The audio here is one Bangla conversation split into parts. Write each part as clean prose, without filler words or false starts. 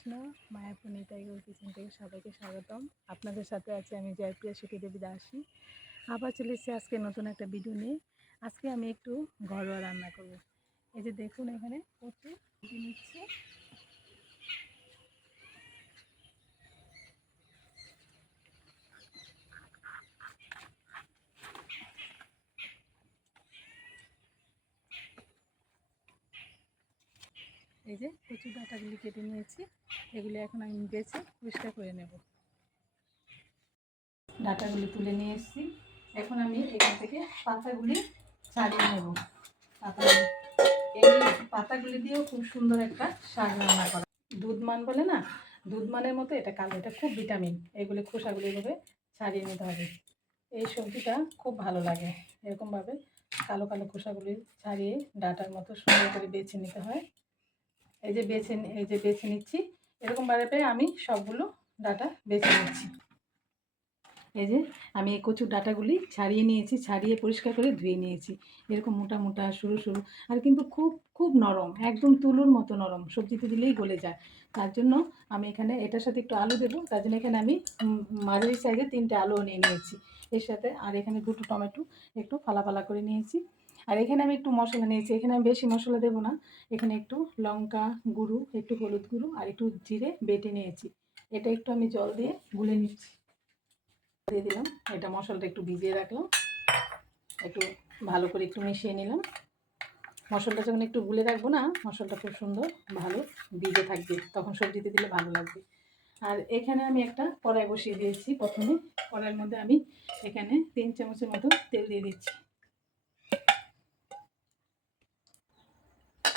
কৃষ্ণ। মায়াপুর নিতাই গৌর কিচেন থেকে সবাইকে স্বাগতম। আপনাদের সাথে আছে আমি জয়প্রিয়া সুখী দেবী দাসী। আবার চলে এসেছি আজকে নতুন একটা ভিডিও নিয়ে। আজকে আমি একটু ঘরোয়া রান্না করব। এই যে দেখুন এখানে কচু নিচ্ছে। এই যে কচু ডাঁটাগুলি কেটে নিয়েছি, এগুলি এখন আমি বেছে পরিষ্কার করে নেব। ডাঁটাগুলি তুলে নিয়ে এসেছি, এখন আমি এখান থেকে পাতাগুলি ছাড়িয়ে নেব। এই পাতাগুলি দিয়েও খুব সুন্দর একটা শাক রান্না করা। দুধমান বলে না, দুধমানের মতো এটা কালো, এটা খুব ভিটামিন। এগুলি খোসাগুলি এভাবে ছাড়িয়ে নিতে হবে। এই সবজিটা খুব ভালো লাগে। এরকমভাবে কালো কালো খোসাগুলি ছাড়িয়ে ডাঁটার মতো সুন্দর করে বেছে নিতে হয়। এই যে বেছে নিচ্ছি, এরকমভাবে আমি সবগুলো ডাঁটা বেছে নিচ্ছি। এই যে আমি এই কচুর ডাঁটাগুলি ছাড়িয়ে নিয়েছি, ছাড়িয়ে পরিষ্কার করে ধুয়ে নিয়েছি। এরকম মোটা মোটা সরু সরু, আর কিন্তু খুব খুব নরম, একদম তুলোর মতো নরম, সবজিতে দিলেই গলে যায়। তার জন্য আমি এখানে এটার সাথে একটু আলু দেবো, তার জন্য এখানে আমি মাঝারি সাইজে 3টে আলু নিয়ে নিয়েছি এর সাথে। আর এখানে 2টো টমেটো একটু ফালা ফালা করে নিয়েছি। আর এখানে আমি একটু মশলা নিয়েছি, এখানে আমি বেশি মশলা দেবো না। এখানে একটু লঙ্কা গুঁড়ো, একটু হলুদ গুঁড়ো আর একটু জিরে বেটে নিয়েছি। এটা একটু আমি জল দিয়ে গুলে নিচ্ছি, দিয়ে দিলাম। এটা মশলাটা একটু ভিজিয়ে রাখলাম, একটু ভালো করে একটু মিশিয়ে নিলাম। মশলাটা যখন একটু গুলে রাখবো না, মশলাটা খুব সুন্দর ভালো ভিজে থাকবে, তখন সবজিতে দিলে ভালো লাগবে। আর এখানে আমি একটা কড়াই বসিয়ে দিয়েছি। প্রথমে কড়াইয়ের মধ্যে আমি এখানে 3 চামচের মতো তেল দিয়ে দিচ্ছি।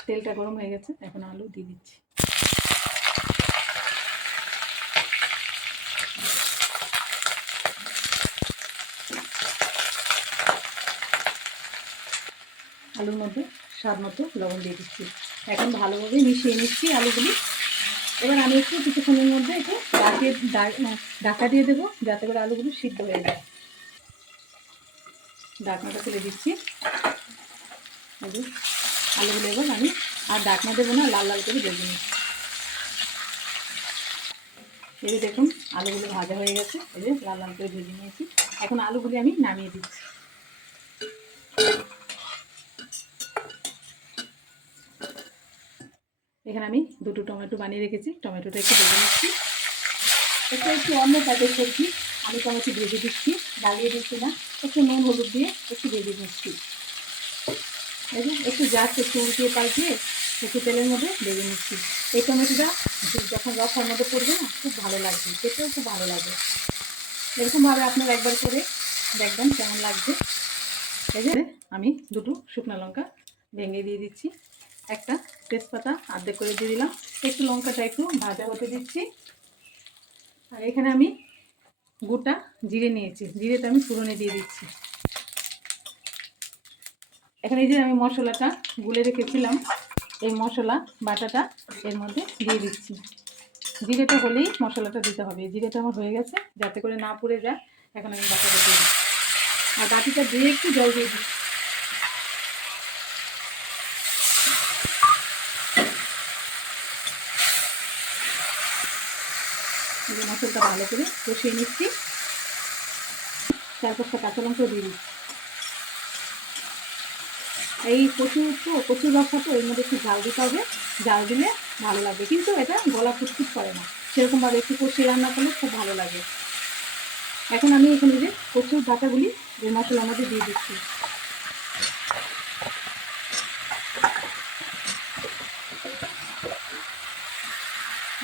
তেলটা গরম হয়ে গেছে, এখন আলু দিয়ে দিচ্ছি। আলুর মধ্যে স্বাদ মতো লবণ দিয়ে দিচ্ছি। এখন ভালোভাবে মিশিয়ে নিচ্ছি আলুগুলি। এবার আমি একটু কিছুক্ষণের মধ্যে একটু ঢাকা দিয়ে দেবো, যাতে করে আলুগুলো সিদ্ধ হয়ে যায়। ঢাকনাটা তুলে দিচ্ছি। আলুগুলো এবার আমি আর ঢাকনা দেবো না, লাল লাল করে ভেজে নিচ্ছি। এই যে দেখুন আলুগুলো ভাজা হয়ে গেছে, এই যে লাল লাল করে ভেজে নিয়েছি। এখন আলুগুলি আমি নামিয়ে দিচ্ছি। এখানে আমি 2টো টমেটো বানিয়ে রেখেছি, টমেটোটা একটু ভেজে নিচ্ছি। এটা একটু অন্য টাইপের সবজি, আমি টমেটো ভেজে দিচ্ছি, ডালিয়ে দিচ্ছি না। একটু নুন হলুদ দিয়ে একটু ভেজে নিচ্ছি। এই যে একটু জাস্ট একটু উল্টিয়ে পাল্টিয়ে একটু তেলের মধ্যে ভেজে নিচ্ছি। এই টমেটোটা যখন রসার মধ্যে পড়বে না, খুব ভালো লাগবে, খেতেও খুব ভালো লাগবে। এরকমভাবে আপনারা একবার করে দেখবেন কেমন লাগবে। এই যে আমি 2টো শুকনো লঙ্কা ভেঙে দিয়ে দিচ্ছি, একটা তেজপাতা অর্ধেক করে দিয়ে দিলাম। একটু লঙ্কাটা একটু ভাজা হতে দিচ্ছি। আর এখানে আমি গোটা জিরে নিয়েছি, জিরেটা আমি ফোড়নে দিয়ে দিচ্ছি। এখানে এই যে আমি মশলাটা গুলে রেখেছিলাম, এই মশলা বাটাটা এর মধ্যে দিয়ে দিচ্ছি। জিরেটা হলেই মশলাটা দিতে হবে। জিরেটা আমার হয়ে গেছে, যাতে করে না পুড়ে যায়। এখন আমি বাটাটা দিয়ে দিচ্ছি, আর বাটিটা দিয়ে একটু জল দিয়ে দিচ্ছি। মশলাটা ভালো করে কষিয়ে নিচ্ছি। 4-5টা কাঁচা লঙ্কা দিয়ে দিচ্ছি। এই কচুর রসা তো এর মধ্যে একটু ঝাল দিতে হবে, ঝাল দিলে ভালো লাগবে, কিন্তু এটা গলা ফুটফুট করে না। সেরকমভাবে একটু কষিয়ে রান্না করলে খুব ভালো লাগে। এখন আমি এখানে যে কচুর ডাঁটাগুলি এই মশলার মধ্যে দিয়ে দিচ্ছি।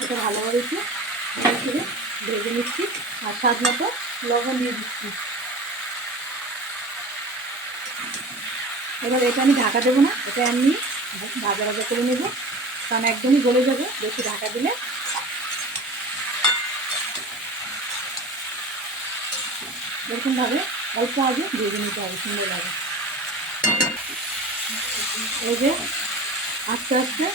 এটা ভালোভাবে একটু ভেজে নিচ্ছি, আর স্বাদ মতো লবণ দিয়ে দিচ্ছি। এবার এটা আমি ঢাকা দেবো না, এটা এমনি ভাজা ভাজা করে নেব, কারণ একদমই গলে যাবে বেশি ঢাকা দিলে। এরকমভাবে অল্প আগে ভেজে নিতে হবে, সুন্দর লাগে। এই যে আস্তে আস্তে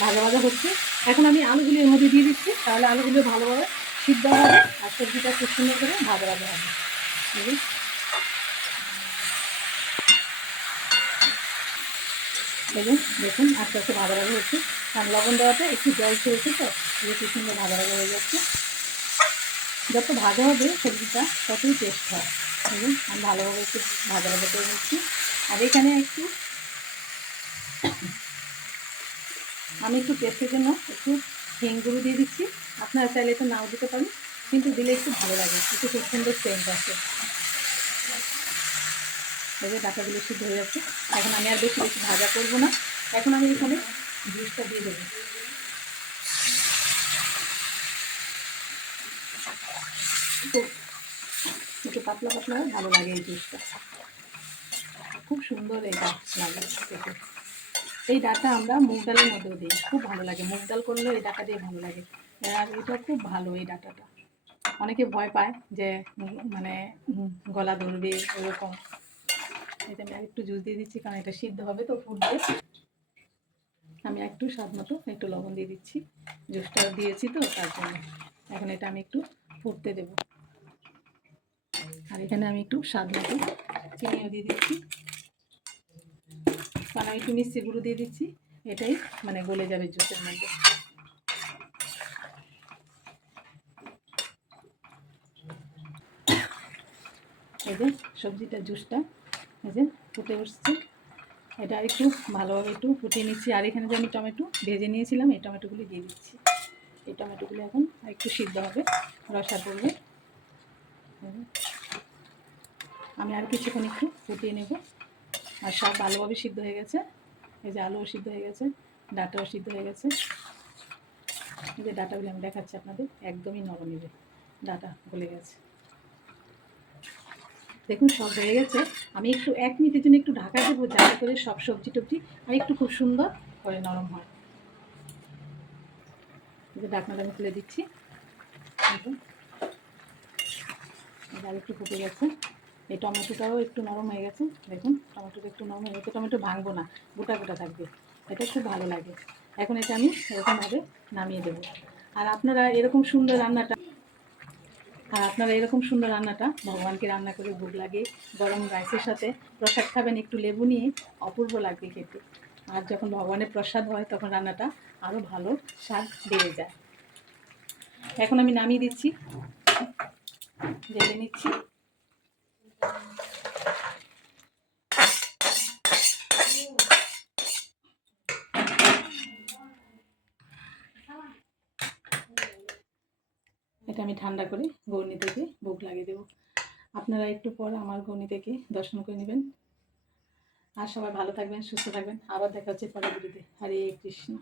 ভাজা ভাজা হচ্ছে। এখন আমি আলুগুলি এর মধ্যে দিয়ে দিচ্ছি, তাহলে আলুগুলো ভালোভাবে সিদ্ধ হবে আর সবজিটা খুব সুন্দর করে ভাজা ভাজা হবে। দেখুন আস্তে আস্তে ভাজা ভাজা হচ্ছে। আর লবণ দেওয়াতে একটু জল ছেড়েছে তো কি সুন্দর ভাজা ভাজা হয়ে যাচ্ছে। যত ভাজা হবে সবজিটা ততই টেস্ট হয়। দেখুন আমি ভালোভাবে একটু ভাজা ভাজা করে নিচ্ছি। আর এখানে আমি একটু টেস্টের জন্য একটু হিং গুঁড়ো দিয়ে দিচ্ছি। আপনারা চাইলে এটা নাও দিতে পারেন, কিন্তু দিলে একটু ভালো লাগে, একটু খুব সুন্দর সেন্ট আসে। এই যে ডাটাগুলো সিদ্ধ হয়ে যাচ্ছে। এখন আমি আর বেশি বেশি ভাজা করবো না। এখন আমি এখানে জুসটা দিয়ে দেবো। একটু পাতলা পাতলা ভালো লাগে এই জুসটা, খুব সুন্দর এটা লাগে খেতে। এই ডাটা আমরা মুগ ডালের মধ্যেও দিই, খুব ভালো লাগে। মুগ ডাল করলেও এই ডাটা দিয়ে ভালো লাগে। আর এটা খুব ভালো এই ডাটাটা। অনেকে ভয় পায় যে মানে গলা ধরবে ওরকম। এটা আমি একটু জুস দিয়ে দিচ্ছি, কারণ এটা সিদ্ধ হবে তো ফুটবে। আমি একটু স্বাদ মতো একটু লবণ দিয়ে দিচ্ছি, জুসটা দিয়েছি তো তার জন্য। এখন এটা আমি একটু ফুটতে দেবো। আর এখানে আমি একটু স্বাদ মতো চিনিও দিয়ে দিচ্ছি, কারণ আমি একটু মিষ্টি গুঁড়ো দিয়ে দিচ্ছি, এটাই মানে গলে যাবে জুসের মধ্যে। এই যে সবজিটা জুসটা এই যে ফুটে উঠছে, এটা একটু ভালোভাবে একটু ফুটিয়ে নিচ্ছি। আর এখানে যে আমি টমেটো ভেজে নিয়েছিলাম, এই টমেটোগুলি দিয়ে দিচ্ছি। এই টমেটোগুলি এখন একটু সিদ্ধ হবে, রসা পড়বে। আমি আর কিছুক্ষণ একটু ফুটিয়ে নেব। আর সব ভালোভাবে সিদ্ধ হয়ে গেছে। এই যে আলুও সিদ্ধ হয়ে গেছে, ডাটাও সিদ্ধ হয়ে গেছে। এই যে ডাটাগুলি আমি দেখাচ্ছি আপনাদের, একদমই নরম। এই যে ডাটা গলে গেছে, দেখুন সব হয়ে গেছে। আমি একটু 1 মিনিটের জন্য একটু ঢাকা দেবো, যাতে করে সব সবজি টবজি আমি একটু খুব সুন্দর করে নরম হয়। এই যে ঢাকনাটা আমি খুলে দিচ্ছি। দেখুন আর একটু ফুটে গেছে। এই টমেটোটাও একটু নরম হয়ে গেছে। দেখুন টমেটোটা একটু নরম হয়ে গেছে। টমেটো ভাঙবো না, গোটা গোটা থাকবে, এটা খুব ভালো লাগে। এখন এটা আমি এরকমভাবে নামিয়ে দেবো। আর আপনারা এরকম সুন্দর রান্নাটা ভগবানকে রান্না করে ভোগ লাগে গরম রাইসের সাথে প্রসাদ খাবেন, একটু লেবু নিয়ে, অপূর্ব লাগবে খেতে। আর যখন ভগবানের প্রসাদ হয় তখন রান্নাটা আরও ভালো স্বাদ বেড়ে যায়। এখন আমি নামিয়ে দিচ্ছি, ঢেলে নিচ্ছি। এটা আমি ঠান্ডা করে গৌনি থেকে ভোগ লাগিয়ে দেবো। আপনারা একটু পর আমার গৌনি থেকে দর্শন করে নেবেন। আর সবাই ভালো থাকবেন, সুস্থ থাকবেন। আবার দেখা হচ্ছে পরের ভিডিওতে। হরে কৃষ্ণ।